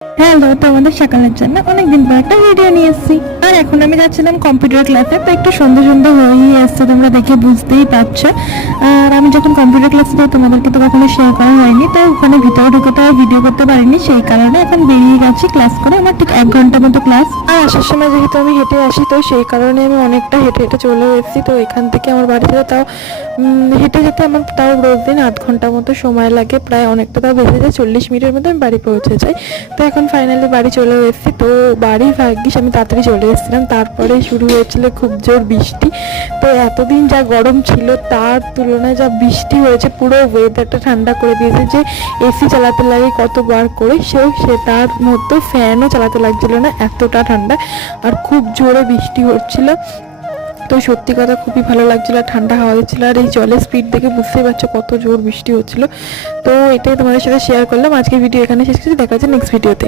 Hello, তোমাদের সকালের জন্য অনেকদিন পর একটা ভিডিও নিয়ে এসেছি। আর এখন আমি যাচ্ছিলাম কম্পিউটার ক্লাসে, তো একটু সন্ধ্যে সন্ধ্যে হয়েই আসছে, তোমরা দেখে বুঝতেই পারছো। আর আমি যখন কম্পিউটার ক্লাসে যাই তোমাদেরকে তো কখনো শেয়ার করা হয়নি, তো ওখানে ভিতরে ঢুকে তো ভিডিও করতে পারিনি, সেই কারণে এখন বেরিয়ে গেছি ক্লাস করে। আমার ঠিক 1 ঘন্টা মতো ক্লাস। আর আসার সময় যেহেতু আমি হেঁটে আসি, তো সেই কারণে আমি অনেকটা হেঁটে হেঁটে চলে এসেছি। তো এখান থেকে আমার বাড়ি থেকে তাও হেঁটে যেতে আমার তাও রোজ দিন 8 ঘন্টা মতো সময় লাগে, প্রায় অনেকটা তাও বেঁচে যায়, 40 মিনিটের মধ্যে আমি বাড়ি পৌঁছে যাই। তো এখন ফাইনালি বাড়ি চলে এসেছি। তো বাড়ি ভাগ্যিস আমি তাড়াতাড়ি চলে এসেছিলাম, তারপরে শুরু হয়েছিল খুব জোর বৃষ্টি। তো এতদিন যা গরম ছিল তার তুলনায় যা বৃষ্টি হয়েছে, পুরো ওয়েদারটা ঠান্ডা করে দিয়েছে। যে এসি চালাতে লাগে কতবার করে, সে তার মধ্যে ফ্যানও চালাতে লাগছিল না, এতটা ঠান্ডা। আর খুব জোরে বৃষ্টি হচ্ছিল। তো সত্যি কথা খুবই ভালো লাগছিল, ঠান্ডা হাওয়া দিচ্ছিল। আর এই জলের স্পিড দেখে বুঝতেই পারছো কত জোর বৃষ্টি হচ্ছিল। তো এটাই তোমাদের সাথে শেয়ার করলাম। আজকে ভিডিও এখানে শেষ করছি, দেখা হচ্ছে নেক্সট ভিডিওতে।